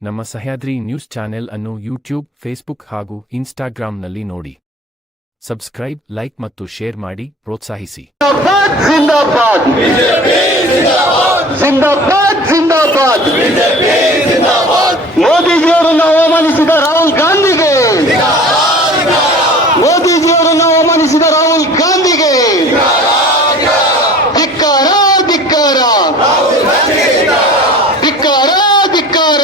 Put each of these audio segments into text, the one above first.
ನಮ್ಮ Sahyadri news channel ಅನ್ನು YouTube Facebook ಹಾಗೂ ಇನ್ಸ್ಟಾಗ್ರಾಂನಲ್ಲಿ ನೋಡಿ. ಸಬ್ಸ್ಕ್ರೈಬ್ ಲೈಕ್ ಮತ್ತು ಶೇರ್ ಮಾಡಿ ಪ್ರೋತ್ಸಾಹಿಸಿ. ಜಿಂದಾಬಾದ್ ಜಿಂದಾಬಾದ್ ಜಿಂದಾಬಾದ್ ಜಿಂದಾಬಾದ್ ಮೋದಿಜಿಯವರನ್ನು ಅವಮಾನಿಸಿದ ರಾಹುಲ್ ಗಾಂಧಿಗೆ ಮೋದಿಜಿಯವರನ್ನು ಅವಮಾನಿಸಿದ ರಾಹುಲ್ ಗಾಂಧಿಗೆ ಧಿಕ್ಕಾರ ಧಿಕ್ಕಾರ ಧಿಕ್ಕಾರ ಧಿಕ್ಕಾರ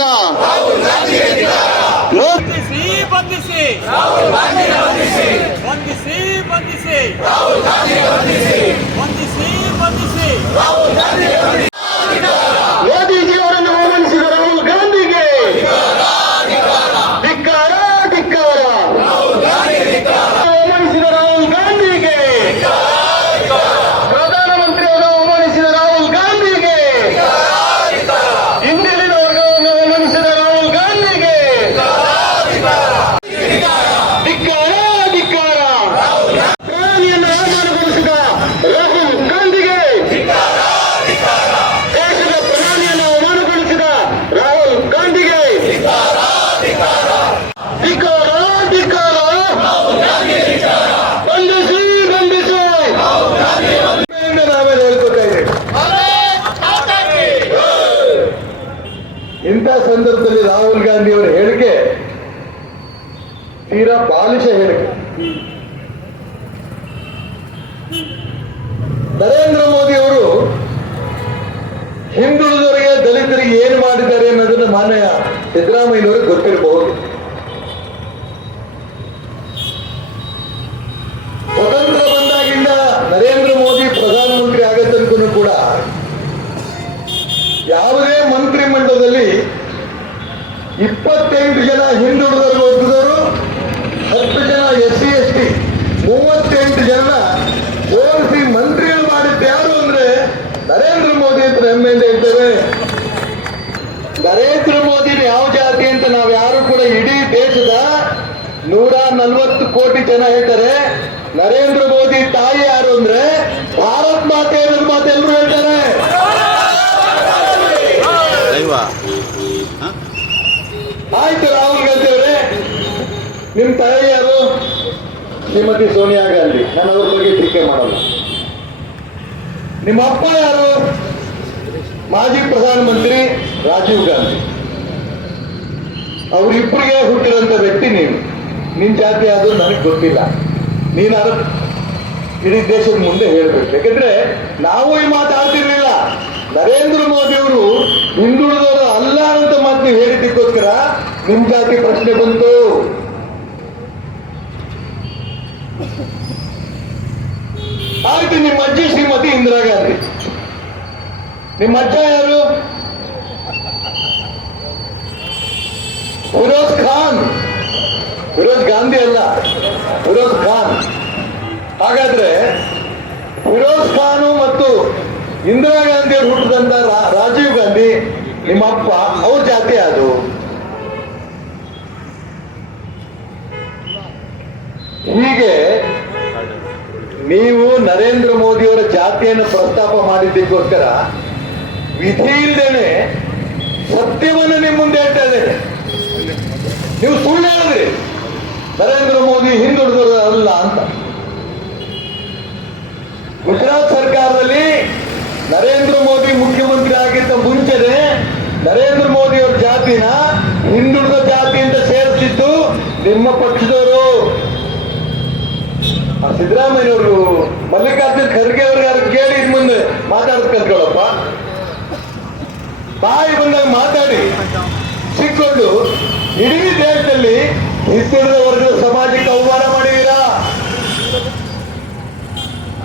ಮೋದಿ ಬಂಧಿಸಿ ಬಂಧಿಸಿ. ಬಂಧಿಸಿ ಬಂಧಿಸಿ. ಬಂಧಿಸಿ ಬಂಧಿಸಿ ಮೋದಿಜಿಯವರನ್ನು ಅವಮಾನಿಸಿದ ರಾಹುಲ್ ಗಾಂಧಿಗೆ ಧಿಕ್ಕಾರ ಧಿಕ್ಕಾರ ಅವಮಾನಿಸಿದ ರಾಹುಲ್ ಗಾಂಧಿಗೆ ಪ್ರಧಾನಮಂತ್ರಿಯವರು ಅವಮಾನಿಸಿದ ರಾಹುಲ್ ಗಾಂಧಿಗೆ ಹಿಂದುಳಿದ ವರ್ಗವನ್ನು ಅವಮಾನಿಸಿದ ರಾಹುಲ್ ಗಾಂಧಿಗೆ ಧಿಕ್ಕಾರ ಧಿಕ್ಕಾರ ಪ್ರಾಣಿಯನ್ನು ಅವಮಾನಗೊಳಿಸಿದ ರಾಹುಲ್ ಗಾಂಧಿಗೆ ದೇಶದ ಪ್ರಧಾನಿಯನ್ನು ಅವಮಾನಗೊಳಿಸಿದ ರಾಹುಲ್ ಗಾಂಧಿಗೆ ಧಿಕ್ಕಾರ ಧಿಕ್ಕಾರ ಬಂಧಿಸಿ ಬಂಧಿಸಿ ಎಂದು ನಾವೇನು ಹೇಳ್ಕೊತಾ ಇದ್ದೀವಿ ಇಂಥ ಸಂದರ್ಭದಲ್ಲಿ ರಾಹುಲ್ ಗಾಂಧಿ ಅವರ ಹೇಳಿಕೆ ತೀರಾ ಬಾಲಿಶ ಹೇಳಿಕೆ. ನರೇಂದ್ರ ಮೋದಿ ಅವರು ಹಿಂದುಳಿದವರಿಗೆ ದಲಿತರಿಗೆ ಏನು ಮಾಡಿದ್ದಾರೆ ಅನ್ನೋದನ್ನು ಮಾನ್ಯ ಸಿದ್ದರಾಮಯ್ಯನವರಿಗೆ ಗೊತ್ತಿರಬಹುದು ಸ್ವತಂತ್ರ ಬಂದಾಗಿಂದ ನರೇಂದ್ರ ಮೋದಿ ಪ್ರಧಾನಮಂತ್ರಿ ಆಗೋ ತನಕನೂ ಕೂಡ ಯಾವುದೇ ಮಂತ್ರಿ ಮಂಡಲದಲ್ಲಿ ಇಪ್ಪತ್ತೆಂಟು ಜನ ಹಿಂದುಳಿದ ವರ್ಗದವರು ಹತ್ತು ಜನ ಎಸ್ ಸಿ ಎಸ್ ಟಿ ಮೂವತ್ತೆಂಟು ಜನ ಓಡಿಸಿ ಮಂತ್ರಿಗಳು ಮಾಡಿದ್ದು ಯಾರು ಅಂದ್ರೆ ನರೇಂದ್ರ ಮೋದಿ ಅಂತ ಹೆಮ್ಮೆಯಿಂದ ಇದ್ದೇವೆ. ನರೇಂದ್ರ ಮೋದಿ ಯಾವ ಜಾತಿ ಅಂತ ನಾವು ಯಾರು ಕೂಡ ಇಡೀ ದೇಶದ ನೂರ ನಲ್ವತ್ತು ಕೋಟಿ ಜನ ಹೇಳ್ತಾರೆ. ನರೇಂದ್ರ ಮೋದಿ ತಾಯಿ ಯಾರು ಅಂದ್ರೆ ಭಾರತ್ ಮಾತೆ ಮಾತೆ ಎಲ್ಲರೂ ಹೇಳ್ತಾರೆ. ಆಯ್ತು, ರಾಹುಲ್ ಗಾಂಧಿ ಅವರೇ. ನಿಮ್ ತಾಯಿ ಯಾರು? ಶ್ರೀಮತಿ ಸೋನಿಯಾ ಗಾಂಧಿ. ನಾನು ಅವ್ರ ಬಗ್ಗೆ ಟೀಕೆ ಮಾಡಲ್ಲ. ನಿಮ್ಮ ಅಪ್ಪ ಯಾರು? ಮಾಜಿ ಪ್ರಧಾನಮಂತ್ರಿ ರಾಜೀವ್ ಗಾಂಧಿ. ಅವರಿಬ್ಬರಿಗೆ ಹುಟ್ಟಿರುವಂತ ವ್ಯಕ್ತಿ ನೀನು. ನಿನ್ ಜಾತಿ ಅದು ನನಗೆ ಗೊತ್ತಿಲ್ಲ. ನೀನಾದ್ರು ಇಡೀ ದೇಶದ ಮುಂದೆ ಹೇಳ್ಬೇಕು. ಯಾಕಂದ್ರೆ ನಾವು ಈ ಮಾತಾಡ್ತಿರ್ಲಿಲ್ಲ ನರೇಂದ್ರ ಮೋದಿ ಅವರು ಹಿಂದುಳಿದವರು ಮಾತು ಹೇಳಿದ್ದಕ್ಕೋಸ್ಕರ ನಿಮ್ ಜಾತಿ ಪ್ರಶ್ನೆ ಬಂತು. ಆಯ್ತು, ನಿಮ್ಮ ಅಜ್ಜಿ ಶ್ರೀಮತಿ ಇಂದಿರಾ ಗಾಂಧಿ. ನಿಮ್ಮ ಅಜ್ಜ ಯಾರು? ಫಿರೋಜ್ ಖಾನ್. ಫಿರೋಜ್ ಗಾಂಧಿ ಅಲ್ಲ, ಫಿರೋಜ್ ಖಾನ್. ಹಾಗಾದ್ರೆ ಫಿರೋಜ್ ಖಾನು ಮತ್ತು ಇಂದಿರಾ ಗಾಂಧಿ ಹುಟ್ಟಿದಂತ ರಾಜೀವ್ ಗಾಂಧಿ ನಿಮ್ಮ ಅಪ್ಪ ಅವ್ರ ಜಾತಿ ಅದು. ಹೀಗೆ ನೀವು ನರೇಂದ್ರ ಮೋದಿಯವರ ಜಾತಿಯನ್ನು ಪ್ರಸ್ತಾಪ ಮಾಡಿದ್ದಕ್ಕೋಸ್ಕರ ವಿಧಿ ಇಲ್ದೇನೆ ಸತ್ಯವನ್ನು ನಿಮ್ಮ ಮುಂದೆ ಹೇಳ್ತಾ ಇದ್ದೇನೆ. ನೀವು ಸುಳ್ಳು ಹೇಳಿದ್ರಿ. ನರೇಂದ್ರ ಮೋದಿ ಹಿಂದುಳಿದವರು ಅಲ್ಲ ಅಂತ. ಗುಜರಾತ್ ಸರ್ಕಾರದಲ್ಲಿ ನರೇಂದ್ರ ಮೋದಿ ಮುಖ್ಯಮಂತ್ರಿ ಆಗಿದ್ದ ಮುಂಚೆನೆ ನರೇಂದ್ರ ಮೋದಿ ಅವರ ಜಾತಿನ ಹಿಂದುಳಿದ ಜಾತಿ ಅಂತ ಸೇರಿಸಿದ್ದು ನಿಮ್ಮ ಪಕ್ಷದವರು. ಸಿದ್ದರಾಮಯ್ಯವರು ಮಲ್ಲಿಕಾರ್ಜುನ್ ಖರ್ಗೆ ಅವರು ಯಾರು ಕೇಳಿ ಇದ್ ಮುಂದೆ ಮಾತಾಡೋದು ಕಲ್ತ್ಕೊಳ್ಳಪ್ಪ. ಬಾಯಿ ಬಂದಾಗ ಮಾತಾಡಿ. ಸಿಕ್ಕೊಂಡು, ಇಡೀ ದೇಶದಲ್ಲಿ ಹಿಂದುಳಿದ ವರ್ಗದ ಸಮಾಜಕ್ಕೆ ಅವಮಾನ ಮಾಡಿದೀರಾ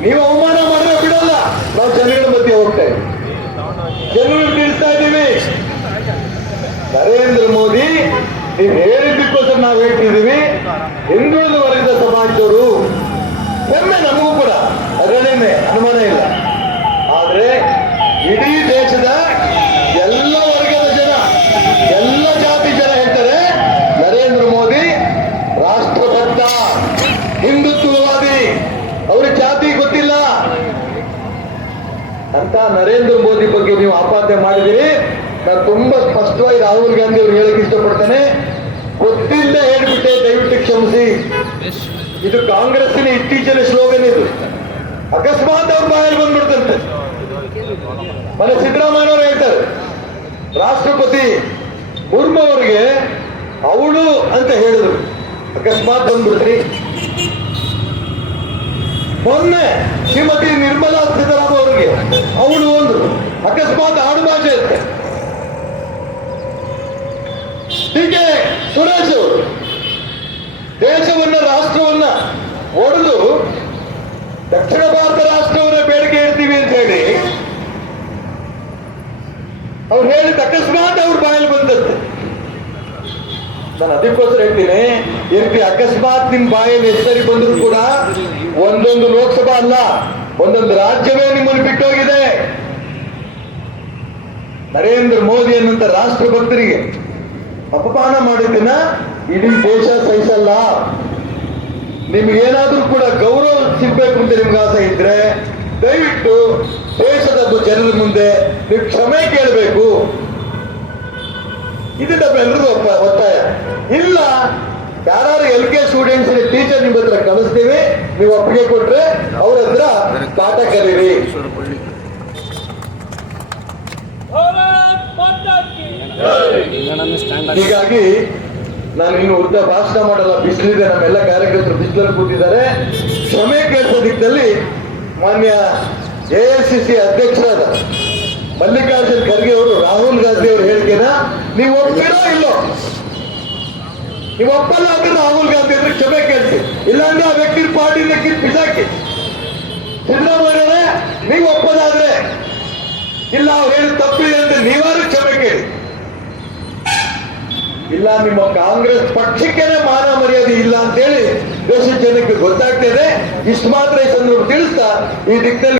ನೀವು ಅವಮಾನ ಮಾಡಿದ್ರೆ ಬಿಡಲ್ಲ. ನಾವು ಜನಗಳ ಮಧ್ಯೆ ಹೋಗ್ತಾ ಇದ್ದೀವಿ. ಜನಗಳು ತಿಳಿಸ್ತಾ ಇದ್ದೀವಿ. ನರೇಂದ್ರ ಮೋದಿ, ನೀವು ಹೇಳಿದ್ದಕ್ಕೋಸ್ಕರ ನಾವು ಹೇಳ್ತಿದ್ದೀವಿ. ಹಿಂದುಳಿದ ವರ್ಗದ ಸಮಾಜದವರು ಹೆಮ್ಮೆ ನಮಗೂ ಕೂಡ ಅದರಲ್ಲೇನೆ ಅನುಮಾನ ಇಲ್ಲ. ಆದರೆ ಇಡೀ ದೇಶದ ಎಲ್ಲ ವರ್ಗದ ಜನ, ಎಲ್ಲ ಜಾತಿ ಜನ ಹೇಳ್ತಾರೆ, ನರೇಂದ್ರ ಮೋದಿ ರಾಷ್ಟ್ರಭಕ್ತ, ಹಿಂದುತ್ವವಾದಿ ಅವ್ರ ಜಾತಿ ಗೊತ್ತಿಲ್ಲ. ಅಂತ ನರೇಂದ್ರ ಮೋದಿ ಬಗ್ಗೆ ನೀವು ಆಪಾದನೆ ಮಾಡಿದಿರಿ ನಾನು ತುಂಬಾ ಸ್ಪಷ್ಟವಾಗಿ ರಾಹುಲ್ ಗಾಂಧಿ ಅವ್ರು ಹೇಳಕ್ ಇಷ್ಟಪಡ್ತೇನೆ. ಗೊತ್ತಿಲ್ಲದೆ ಹೇಳ್ಬಿಟ್ಟೆ, ದಯವಿಟ್ಟು ಕ್ಷಮಿಸಿ. ಇದು ಕಾಂಗ್ರೆಸ್ಸಿನ ಇತ್ತೀಚಿನ ಸ್ಲೋಗನ್ ಇದು. ಅಕಸ್ಮಾತ್ ಅವ್ರ ಬಾಯಲ್ಲಿ ಬಂದ್ಬಿಡ್ತಂತೆ. ಮನೆ ಸಿದ್ದರಾಮಯ್ಯ ಅವರು ಹೇಳ್ತಾರೆ, ರಾಷ್ಟ್ರಪತಿ ಮುರ್ಮು ಅವರಿಗೆ ಅವಳು ಅಂತ ಹೇಳಿದ್ರು. ಅಕಸ್ಮಾತ್ ಬಂದ್ಬಿಡ್ರಿ ಮೊನ್ನೆ ಶ್ರೀಮತಿ ನಿರ್ಮಲಾ ಸೀತಾರಾಮನ್ ಅವರಿಗೆ ಅವಳು ಒಂದು ಅಕಸ್ಮಾತ್ ಆಡು ಭಾಷೆ ಇರುತ್ತೆ. ಹೀಗೆ ಸುರೇಶ್ ದೇಶವನ್ನ, ರಾಷ್ಟ್ರವನ್ನ ಒಡೆದು ದಕ್ಷಿಣ ಭಾರತ ರಾಷ್ಟ್ರವನ್ನ ಬೇಡಿಕೆ ಇಡ್ತೀವಿ ಅಂತ ಹೇಳಿ ಅವ್ರು ಹೇಳಿದ ಅಕಸ್ಮಾತ್ ಅವ್ರ ಬಾಯಲ್ಲಿ ಬಂದದ್ದು. ನಾನು ಅದಕ್ಕೋಸ್ಕರ ಹೇಳ್ತೀನಿ ಎಂಪಿ ಅಕಸ್ಮಾತ್ ನಿಮ್ ಬಾಯಲ್ಲಿ ಹೆಸರಿ ಬಂದ್ರು ಕೂಡ ಒಂದೊಂದು ಲೋಕಸಭಾ ಅಲ್ಲ, ಒಂದೊಂದು ರಾಜ್ಯವೇ ನಿಮ್ಮನ್ನು ಬಿಟ್ಟೋಗಿದೆ. ನರೇಂದ್ರ ಮೋದಿ ಅನ್ನಂತ ರಾಷ್ಟ್ರಭಕ್ತರಿಗೆ ಅಪಮಾನ ಮಾಡಿದ್ದನ್ನ ಇಡೀ ದೇಶ ಸಹಿಸಲ್ಲ. ನಿಮ್ಗೇನಾದ್ರೂ ಕೂಡ ಗೌರವ ಸಿಗ್ಬೇಕು ಅಂತ ನಿಮ್ಗೆ ಆಸೆ ಇದ್ರೆ ದಯವಿಟ್ಟು ದೇಶದ ಜನರ ಮುಂದೆ ನೀವು ಕ್ಷಮೆ ಕೇಳಬೇಕು. ಇದು ನಮ್ಮೆಲ್ಲರಿಗೂ ಒತ್ತಾಯ. ಇಲ್ಲ ಯಾರು ಎಲ್ ಕೆ ಸ್ಟೂಡೆಂಟ್ಸ್ ಟೀಚರ್ ನಿಮ್ಮ ಹತ್ರ ಕಳಿಸ್ತೀವಿ ನೀವು ಒಪ್ಪಿಗೆ ಕೊಟ್ರೆ ಅವ್ರ ಹತ್ರ ಪಾಠ ಕಲೀರಿ ಭಾರತ್ ಮಾತಾ ಕಿ ಹೀಗಾಗಿ ನಾನು ಇನ್ನು ಉದ್ದ ಭಾಷಣ ಮಾಡಲ್ಲ, ಬಿಸಿಲಿದೆ, ನಮ್ಮೆಲ್ಲ ಕಾರ್ಯಕರ್ತರು ಬಿಸಿಲಲ್ಲಿ ಕೂತಿದ್ದಾರೆ. ಕ್ಷಮೆ ಕೇಳಿಸೋ ದಿಕ್ಕಲ್ಲಿ ಮಾನ್ಯ ಎ ಎಸ್ ಸಿ ಸಿ ಅಧ್ಯಕ್ಷರಾದ ಮಲ್ಲಿಕಾರ್ಜುನ್ ಖರ್ಗೆ ಅವರು, ರಾಹುಲ್ ಗಾಂಧಿ ಅವ್ರ ಹೇಳಿಕೆನ ನೀವು ಒಪ್ಪಿರೋ ಇಲ್ಲೋ? ನೀವು ಒಪ್ಪಲ್ಲ ಅಂದ್ರೆ ರಾಹುಲ್ ಗಾಂಧಿ ಅಂದ್ರೆ ಕ್ಷಮೆ ಕೇಳಿಸಿ. ಇಲ್ಲಾಂದ್ರೆ ಆ ವ್ಯಕ್ತಿ ಪಾರ್ಟಿ ಕಿತ್ ಬಿಸಾಕಿ. ಸಿದ್ದರಾಮಯ್ಯ ನೀವು ಒಪ್ಪದಾದ್ರೆ ಇಲ್ಲ, ಅವ್ರು ಹೇಳಿದ ತಪ್ಪಿದೆ ಅಂದ್ರೆ ನೀವಾರು ಕ್ಷಮೆ ಕೇಳಿ. ಇಲ್ಲ, ನಿಮ್ಮ ಕಾಂಗ್ರೆಸ್ ಪಕ್ಷಕ್ಕೇನೆ ಮಾನ ಮರ್ಯಾದೆ ಇಲ್ಲ ಅಂತೇಳಿ ದೇಶದ ಜನಕ್ಕೆ ಗೊತ್ತಾಗ್ತದೆ. ಇಷ್ಟು ಮಾತ್ರ ಈ ಸಂದರ್ಭ ತಿಳಿಸ್ತಾ ಈ ದಿಕ್ಕಲ್ಲಿ